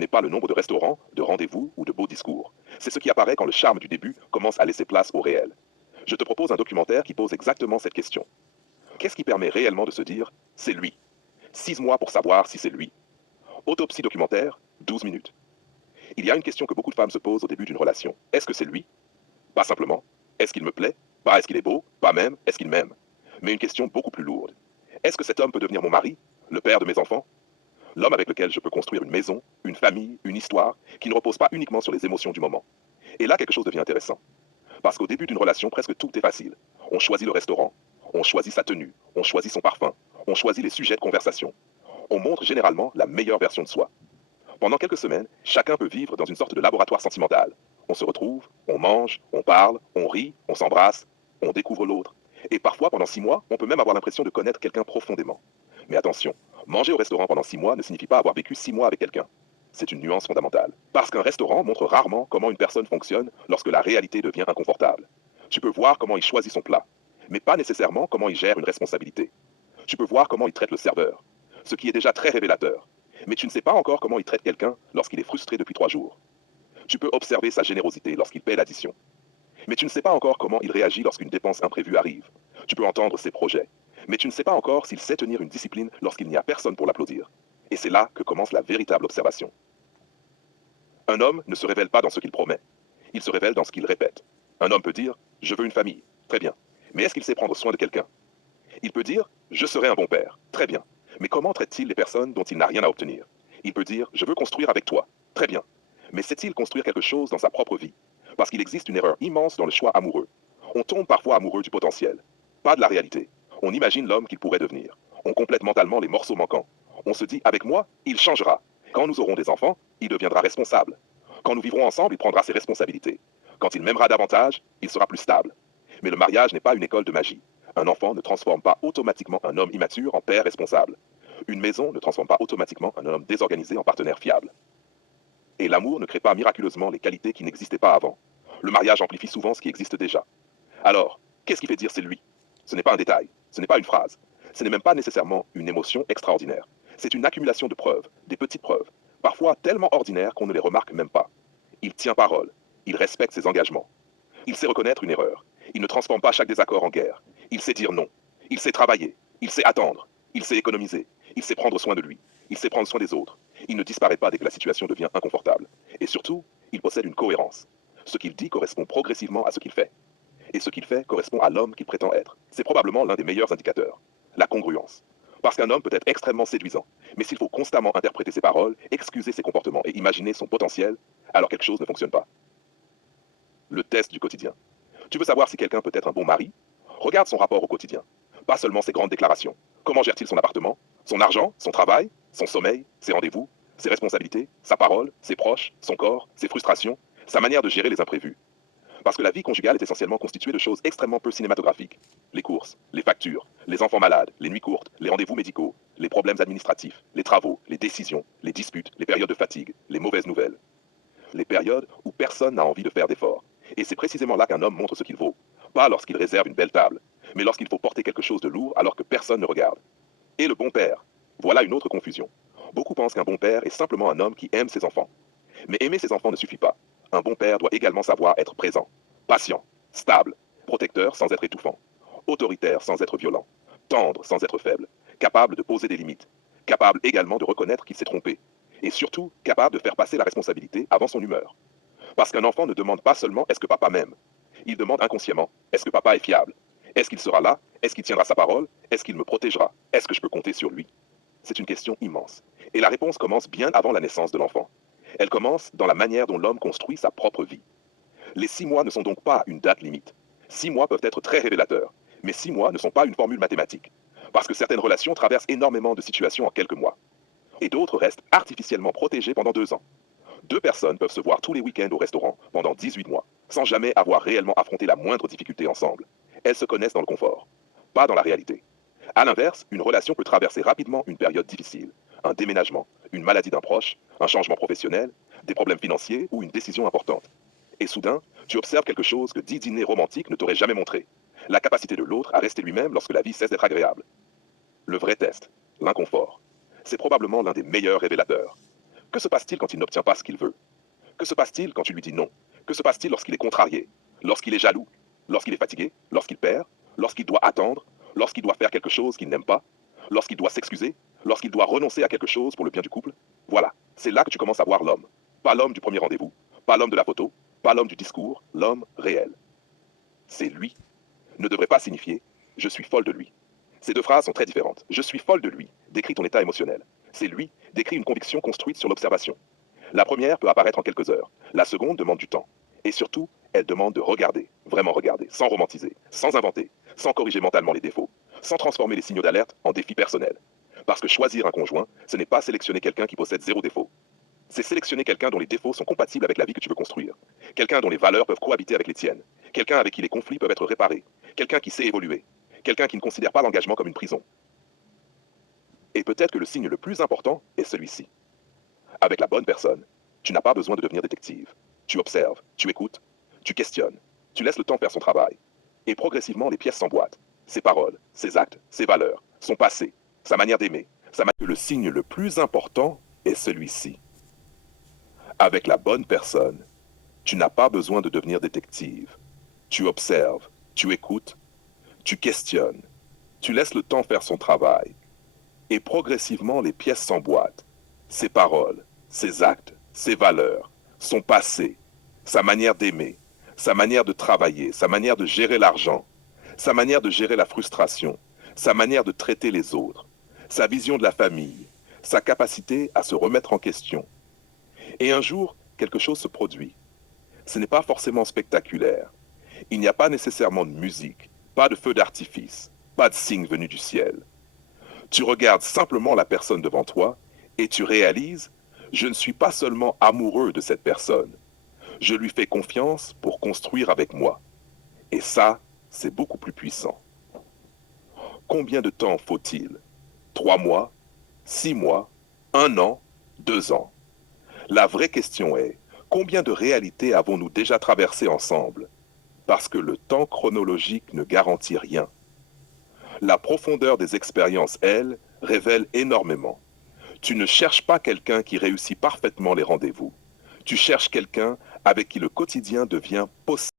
n'est pas le nombre de restaurants, de rendez-vous ou de beaux discours. C'est ce qui apparaît quand le charme du début commence à laisser place au réel. Je te propose un documentaire qui pose exactement cette question. Qu'est-ce qui permet réellement de se dire « c'est lui » 6 mois pour savoir si c'est lui. Autopsie documentaire, 12 minutes. Il y a une question que beaucoup de femmes se posent au début d'une relation. Est-ce que c'est lui? Pas simplement. Est-ce qu'il me plaît? Pas est-ce qu'il est beau? Pas même est-ce qu'il m'aime? Mais une question beaucoup plus lourde. Est-ce que cet homme peut devenir mon mari? Le père de mes enfants? L'homme avec lequel je peux construire une maison, une famille, une histoire, qui ne repose pas uniquement sur les émotions du moment. Et là, quelque chose devient intéressant. Parce qu'au début d'une relation, presque tout est facile. On choisit le restaurant, on choisit sa tenue, on choisit son parfum, on choisit les sujets de conversation. On montre généralement la meilleure version de soi. Pendant quelques semaines, chacun peut vivre dans une sorte de laboratoire sentimental. On se retrouve, on mange, on parle, on rit, on s'embrasse, on découvre l'autre. Et parfois, pendant 6 mois, on peut même avoir l'impression de connaître quelqu'un profondément. Mais attention, manger au restaurant pendant 6 mois ne signifie pas avoir vécu 6 mois avec quelqu'un. C'est une nuance fondamentale. Parce qu'un restaurant montre rarement comment une personne fonctionne lorsque la réalité devient inconfortable. Tu peux voir comment il choisit son plat, mais pas nécessairement comment il gère une responsabilité. Tu peux voir comment il traite le serveur, ce qui est déjà très révélateur. Mais tu ne sais pas encore comment il traite quelqu'un lorsqu'il est frustré depuis 3 jours. Tu peux observer sa générosité lorsqu'il paie l'addition. Mais tu ne sais pas encore comment il réagit lorsqu'une dépense imprévue arrive. Tu peux entendre ses projets. Mais tu ne sais pas encore s'il sait tenir une discipline lorsqu'il n'y a personne pour l'applaudir. Et c'est là que commence la véritable observation. Un homme ne se révèle pas dans ce qu'il promet. Il se révèle dans ce qu'il répète. Un homme peut dire « je veux une famille ». Très bien. Mais est-ce qu'il sait prendre soin de quelqu'un? Il peut dire « je serai un bon père ». Très bien. Mais comment traite-t-il les personnes dont il n'a rien à obtenir? Il peut dire « je veux construire avec toi ». Très bien. Mais sait-il construire quelque chose dans sa propre vie? Parce qu'il existe une erreur immense dans le choix amoureux. On tombe parfois amoureux du potentiel, pas de la réalité. On imagine l'homme qu'il pourrait devenir. On complète mentalement les morceaux manquants. On se dit « avec moi, il changera ». Quand nous aurons des enfants, il deviendra responsable. Quand nous vivrons ensemble, il prendra ses responsabilités. Quand il m'aimera davantage, il sera plus stable. Mais le mariage n'est pas une école de magie. Un enfant ne transforme pas automatiquement un homme immature en père responsable. Une maison ne transforme pas automatiquement un homme désorganisé en partenaire fiable. Et l'amour ne crée pas miraculeusement les qualités qui n'existaient pas avant. Le mariage amplifie souvent ce qui existe déjà. Alors, qu'est-ce qui fait dire c'est lui? Ce n'est pas un détail, ce n'est pas une phrase, ce n'est même pas nécessairement une émotion extraordinaire. C'est une accumulation de preuves, des petites preuves, parfois tellement ordinaires qu'on ne les remarque même pas. Il tient parole, il respecte ses engagements. Il sait reconnaître une erreur, il ne transforme pas chaque désaccord en guerre. Il sait dire non, il sait travailler, il sait attendre, il sait économiser, il sait prendre soin de lui, il sait prendre soin des autres. Il ne disparaît pas dès que la situation devient inconfortable. Et surtout, il possède une cohérence. Ce qu'il dit correspond progressivement à ce qu'il fait. Et ce qu'il fait correspond à l'homme qu'il prétend être. C'est probablement l'un des meilleurs indicateurs. La congruence. Parce qu'un homme peut être extrêmement séduisant, mais s'il faut constamment interpréter ses paroles, excuser ses comportements et imaginer son potentiel, alors quelque chose ne fonctionne pas. Le test du quotidien. Tu veux savoir si quelqu'un peut être un bon mari? Regarde son rapport au quotidien. Pas seulement ses grandes déclarations. Comment gère-t-il son appartement, son argent, son travail, son sommeil, ses rendez-vous, ses responsabilités, sa parole, ses proches, son corps, ses frustrations, sa manière de gérer les imprévus. Parce que la vie conjugale est essentiellement constituée de choses extrêmement peu cinématographiques. Les courses, les factures, les enfants malades, les nuits courtes, les rendez-vous médicaux, les problèmes administratifs, les travaux, les décisions, les disputes, les périodes de fatigue, les mauvaises nouvelles. Les périodes où personne n'a envie de faire d'efforts. Et c'est précisément là qu'un homme montre ce qu'il vaut. Pas lorsqu'il réserve une belle table, mais lorsqu'il faut porter quelque chose de lourd alors que personne ne regarde. Et le bon père. Voilà une autre confusion. Beaucoup pensent qu'un bon père est simplement un homme qui aime ses enfants. Mais aimer ses enfants ne suffit pas. Un bon père doit également savoir être présent, patient, stable, protecteur sans être étouffant, autoritaire sans être violent, tendre sans être faible, capable de poser des limites, capable également de reconnaître qu'il s'est trompé, et surtout capable de faire passer la responsabilité avant son humeur. Parce qu'un enfant ne demande pas seulement est-ce que papa m'aime, il demande inconsciemment est-ce que papa est fiable, est-ce qu'il sera là, est-ce qu'il tiendra sa parole, est-ce qu'il me protégera, est-ce que je peux compter sur lui. C'est une question immense. Et la réponse commence bien avant la naissance de l'enfant. Elle commence dans la manière dont l'homme construit sa propre vie. Les 6 mois ne sont donc pas une date limite. 6 mois peuvent être très révélateurs, mais 6 mois ne sont pas une formule mathématique. Parce que certaines relations traversent énormément de situations en quelques mois. Et d'autres restent artificiellement protégées pendant 2 ans. 2 personnes peuvent se voir tous les week-ends au restaurant pendant 18 mois, sans jamais avoir réellement affronté la moindre difficulté ensemble. Elles se connaissent dans le confort, pas dans la réalité. A l'inverse, une relation peut traverser rapidement une période difficile, un déménagement, une maladie d'un proche, un changement professionnel, des problèmes financiers ou une décision importante. Et soudain, tu observes quelque chose que 10 dîners romantiques ne t'auraient jamais montré. La capacité de l'autre à rester lui-même lorsque la vie cesse d'être agréable. Le vrai test, l'inconfort. C'est probablement l'un des meilleurs révélateurs. Que se passe-t-il quand il n'obtient pas ce qu'il veut? Que se passe-t-il quand tu lui dis non? Que se passe-t-il lorsqu'il est contrarié? Lorsqu'il est jaloux? Lorsqu'il est fatigué? Lorsqu'il perd? Lorsqu'il doit attendre? Lorsqu'il doit faire quelque chose qu'il n'aime pas? Lorsqu'il doit s'excuser? Lorsqu'il doit renoncer à quelque chose pour le bien du couple? Voilà, c'est là que tu commences à voir l'homme. Pas l'homme du premier rendez-vous, pas l'homme de la photo, pas l'homme du discours, l'homme réel. C'est lui. Ne devrait pas signifier « je suis folle de lui ». Ces deux phrases sont très différentes. « Je suis folle de lui » décrit ton état émotionnel. « C'est lui » décrit une conviction construite sur l'observation. La première peut apparaître en quelques heures. La seconde demande du temps. Et surtout, elle demande de regarder, vraiment regarder, sans romantiser, sans inventer, sans corriger mentalement les défauts, sans transformer les signaux d'alerte en défis personnels. Parce que choisir un conjoint, ce n'est pas sélectionner quelqu'un qui possède zéro défaut. C'est sélectionner quelqu'un dont les défauts sont compatibles avec la vie que tu veux construire. Quelqu'un dont les valeurs peuvent cohabiter avec les tiennes. Quelqu'un avec qui les conflits peuvent être réparés. Quelqu'un qui sait évoluer. Quelqu'un qui ne considère pas l'engagement comme une prison. Et peut-être que le signe le plus important est celui-ci. Avec la bonne personne, tu n'as pas besoin de devenir détective. Tu observes, tu écoutes, tu questionnes, tu laisses le temps faire son travail. Et progressivement, les pièces s'emboîtent. Ses paroles, ses actes, ses valeurs, son passé, sa manière d'aimer. Le signe le plus important est celui-ci. Avec la bonne personne, tu n'as pas besoin de devenir détective. Tu observes, tu écoutes, tu questionnes, tu laisses le temps faire son travail. Et progressivement, les pièces s'emboîtent. Ses paroles, ses actes, ses valeurs, son passé, sa manière d'aimer, sa manière de travailler, sa manière de gérer l'argent, sa manière de gérer la frustration, sa manière de traiter les autres, sa vision de la famille, sa capacité à se remettre en question. Et un jour, quelque chose se produit. Ce n'est pas forcément spectaculaire. Il n'y a pas nécessairement de musique, pas de feu d'artifice, pas de signe venu du ciel. Tu regardes simplement la personne devant toi et tu réalises, je ne suis pas seulement amoureux de cette personne, je lui fais confiance pour construire avec moi. Et ça, c'est beaucoup plus puissant. Combien de temps faut-il? 3 mois? 6 mois? 1 an? 2 ans? La vraie question est, combien de réalités avons-nous déjà traversées ensemble? Parce que le temps chronologique ne garantit rien. La profondeur des expériences, elle, révèle énormément. Tu ne cherches pas quelqu'un qui réussit parfaitement les rendez-vous. Tu cherches quelqu'un avec qui le quotidien devient possible.